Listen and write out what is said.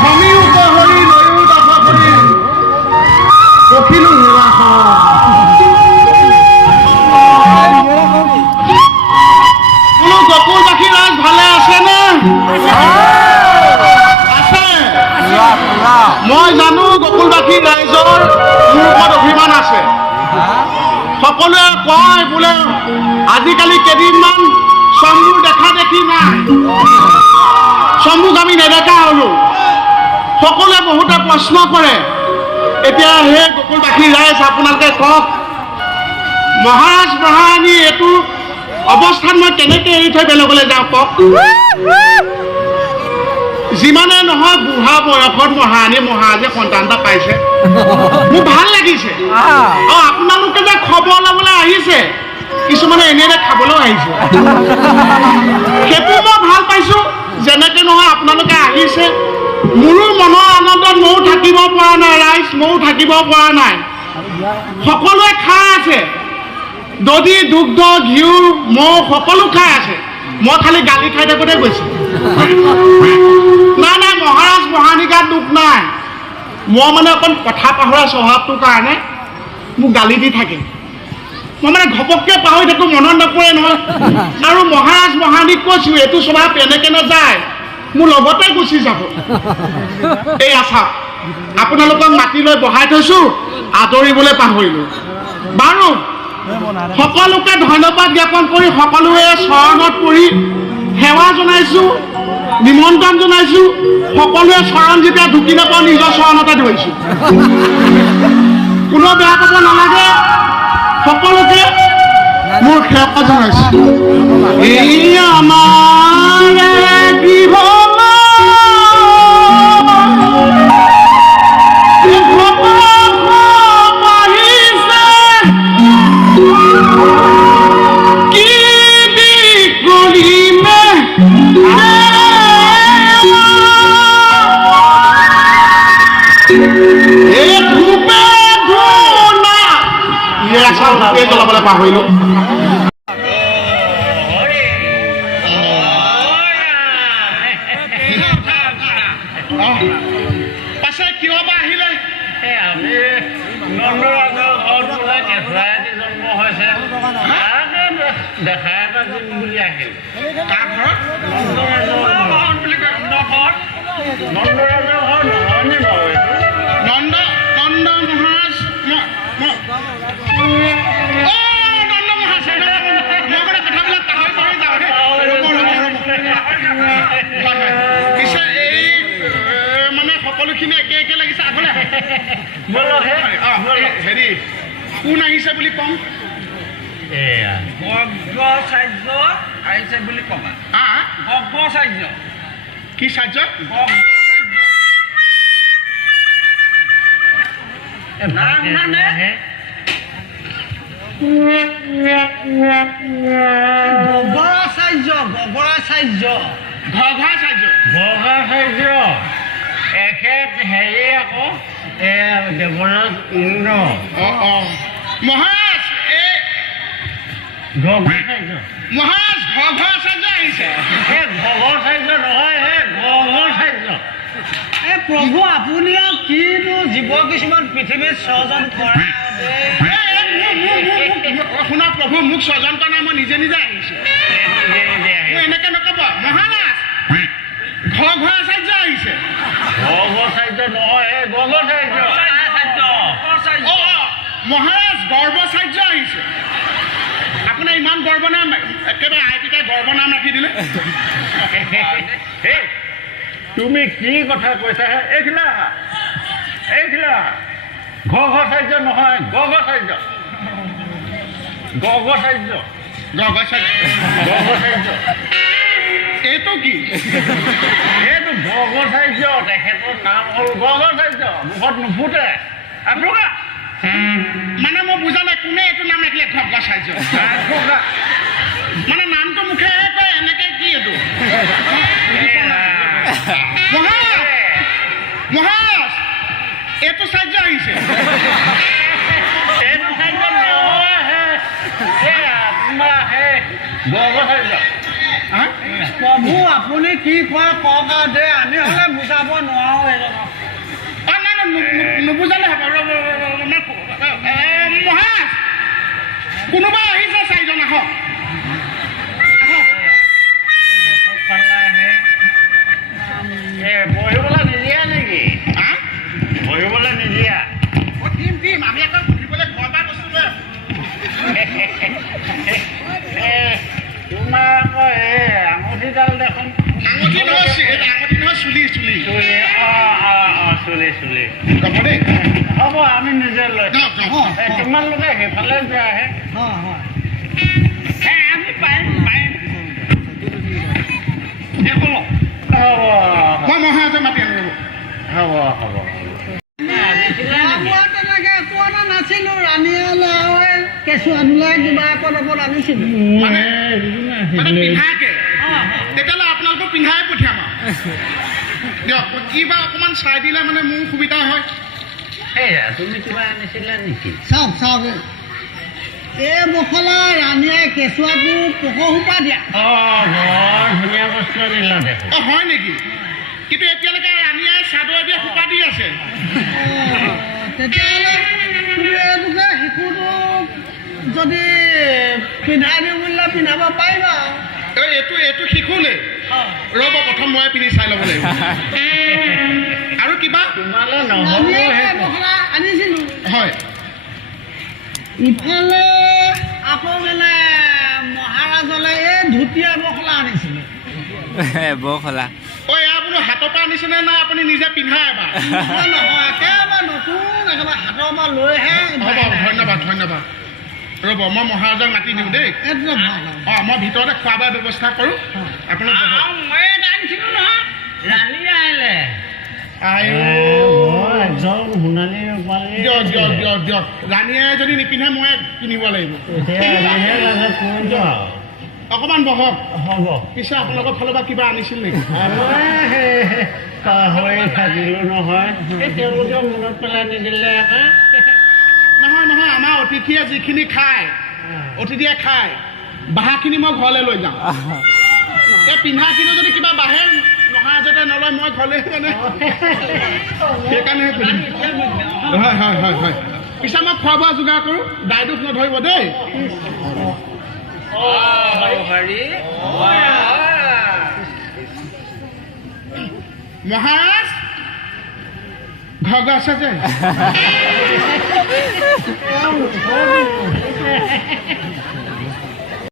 স্বামীও পাহৰি নয়ো দাফা কৰি পখিলো হেৰা কোনো গকুলবাসী ৰাইজ ভালে আছেনে? আছে। মই জানো গকুলবাসী ৰাইজৰ মোৰ ওপৰত অভিমান আছে। সকলোৱে কয় বোলে আজিকালি কেইদিনমান শম্ভুৰ দেখা দেখি নাই, শম্ভুক আমি নেদেখা হলো। সকলোৱে বহুতে প্ৰশ্ন কৰে। এতিয়া সেই গকুলবাসী ৰাইজ আপোনালোকে কওক, মহাৰাজ মহাৰাণী এইটো অৱস্থাত মই কেনেকৈ এৰি থৈ বেলেগলৈ যাওঁ কওক? যিমানে নহয় বুঢ়া বয়সত মহাৰাণী মহাৰাজে সন্তান এটা পাইছে, মোৰ ভাল লাগিছে। আৰু আপোনালোকে যে খবৰ ল'বলৈ আহিছে, কিছুমানে এনেই খাবলৈও আহিছে, সেইটো মই ভাল পাইছো। যেনেকে নহয় আপোনালোকে আহিছে, মোৰো মনৰ আনন্দত ময়ো থাকিব পৰা নাই ৰাইজ, ময়ো থাকিব পৰা নাই। সকলোৱে খাই আছে, দধি দুগ্ধ ঘিউ মৌ সকলো খাই আছে, মই খালি গালি খাই থাকোঁতে গৈছো। নাই নাই, মহাৰাজ মহাৰাণী গাত দুখ নাই। মই মানে অকণ কথা পাহৰা স্বভাৱটোৰ কাৰণে মোক গালি দি থাকে। মই মানে ঘপককৈ পাহৰি থাকোঁ, মনত নপৰে নহয়। আৰু মহাৰাজ মহাৰাণীক কৈছোঁ এইটো স্বভাৱ এনেকে নাযায়, মোৰ লগতে গুচি যাব। এই আছা আপোনালোকক মাতি লৈ বহাই থৈছোঁ, আদৰিবলৈ পাহৰিলোঁ। বাৰু সকলোকে ধন্যবাদ জ্ঞাপন কৰি সকলোৱে চৰণত পৰি সেৱা জনাইছোঁ, নিমন্ত্ৰণ জনাইছোঁ। সকলোৱে চৰণ যেতিয়া ঢুকি নাপাওঁ নিজৰ চৰণতে ধৰিছোঁ। কোনো বেয়া পাব নালাগে, সকলোকে মোৰ সেৱা জনাইছোঁ। এই আমাৰ গৃহ জ্বলাবলৈ পাহৰিলোঁ। পাছে কিয় বা আহিলে? জন্ম হৈছে দেখা এটা দিম বুলি আহিল। কাৰ ঘৰত? নন্দৰাজৰ ঘৰ নহয়নে বাৰু এইটো? নন্দ নন্দ মহাৰাজ পিছে এই মানে সকলোখিনি একে একে লাগিছে। আগলৈ হেৰি কোন আহিছে বুলি কম? এয়া গগ্ৰচাৰ্য আহিছে বুলি ক'বা। গগ্ৰচাৰ্য কি চাৰ্য? এখেত হেৰি আকৌ দেৱৰাজ ইন্দ্ৰ। মহাৰাজ এই মহাৰাজ ঘৰচাৰ্য আহিছে। ঘৰচাৰ্য নহয়, ঘৰচাৰ্য। প্ৰভু আপুনি আৰু কিনো জীৱ কিছুমান পৃথিৱীত স্বজন কৰে। শুনা প্ৰভু, মোক স্বজন কৰা নাই, মই নিজে নিজে আহিছোঁ। এনেকে নকব। মহাৰাজ ঘৰচাৰ্য আহিছে। ঘৰচাৰ্য নহয়, গগচাৰ্য। মহাৰাজ গৰ্ভচাৰ্য আহিছে। আপোনাৰ ইমান গৰ্ব নাম, একেবাৰে আই পিতাই গৰ্ব নাম ৰাখি দিলে। তুমি কি কথা কৈছা? এইখিলা ঘৰচাৰ্য নহয়, গগচাৰ্য। এইটো কি? এইটো গগচাৰ্য, তেখেতৰ নাম হ'ল গগচাৰ্য। মুখত নুফুটে। মানে মই বুজা নাই, কোনে এইটো নাম ৰাখিলে গগচাৰ্য? মানে নামটো মুখেৰে কয়, এনেকে কি এইটো? মহাৰাজ এইটো চাৰ্য আহিছে। এইটো চাৰ্য নহয়, গড় চাইছ হা? প্ৰভু আপুনি কি কয় কওক আৰু দে আমি হ'লে বুজাব নোৱাৰোঁ এজনক নাই নুবুজালে হ'ব মহাৰাজ কোনোবা আহিছে চাৰিজন আহক বহিবলৈ নিদিয়া নেকি হা? বহিবলৈ নিদিয়া দিম আমি আকৌ ঘূৰিবলৈ ঘৰৰ পৰা বস্তু লৈ তোমাৰ আকৌ এই আঙুঠিডাল দেখোন আঙুঠি নহয় চুলি চুলি চুলি যাব দেই হ'ব আমি নিজে লৈ তোমালোকে সেইফালে যোৱাহে আমি পাৰিম মই মহাৰাজে মাতি আনো ৰ'ব হ'ব তেনেকৈ একো এটা নাছিলোঁ ৰাণীয়ালৈ আৰু কেঁচুৱাটোলৈ কিবা একত আনিছিলোঁ মানে পিন্ধাকে তেতিয়াহ'লে আপোনালোকক পিন্ধাই পঠিয়াম আৰু দিয়ক কিবা অকণমান চাই দিলে মানে মোৰ সুবিধা হয় সেয়া তুমি কিবা আনিছিলা নেকি চাওক এই বখলা ৰাণীয়ে কেঁচুৱাটো পোকসোপা দিয়া বৰ ধুনীয়া বস্তু আনিলা দেখোন অঁ হয় নেকি কিন্তু এতিয়ালৈকে ৰাণীয়ে চাদৰ দিয়ে সোপা দি আছে তেতিয়াহ'লে তুমি এইটোকে শিশুটোক যদি পিন্ধাই দিওঁ বুলিলে পিন্ধাব পাৰিবা এইটো শিশুলে ৰ'ব প্ৰথম মই পিন্ধি চাই ল'ব লাগিব আৰু কিবা তোমালৈ ৰাণীয়ে নহ'ব বখলা আনিছিলোঁ হয় ইফালে আকৌ মানে মহাৰাজলৈ এই ধুতীয়া বখলা আনিছিলোঁ বখলা ঐ এয়া বোলো হাতৰ পৰা আনিছেনে নাই আপুনি নিজে পিন্ধাই এবাৰ নহয় একেবাৰে নতুন একেবাৰে হাতৰ পৰা লৈহে হ'ব ধন্যবাদ ৰ'ব মই মহাৰাজক মাতি দিওঁ দেই একদম ভাল অঁ মই ভিতৰতে খোৱা বোৱাৰ ব্যৱস্থা কৰোঁ আপুনি মই আনিছিলোঁ নহয় ৰাণী আহিলে একদম সোণালী ৰূপালী দিয়ক ৰাণীয়ে যদি নিপিন্ধে মই কিনিব লাগিব অকণমান বহক হ'ব পিছে আপোনালোকৰ ফালৰ পৰা কিবা আনিছিল নেকি পাহৰি থাকিলোঁ নহয় এই তেওঁলোকে মনত পেলাই নিদিলে নহয় আমাৰ অতিথিয়ে যিখিনি খায় অতিথিয়ে খায় বাঁহখিনি মই ঘৰলৈ লৈ যাওঁ এই পিন্ধাখিনি যদি কিবা বাঢ়ে মহাৰাজতে নলয় মই ঘৰলৈ মানে সেইকাৰণে হয় পিছে মই খোৱা বোৱা যোগাৰ কৰোঁ দায় দুখ নধৰিব দেই মহাৰাজ ঘৰ আছে যে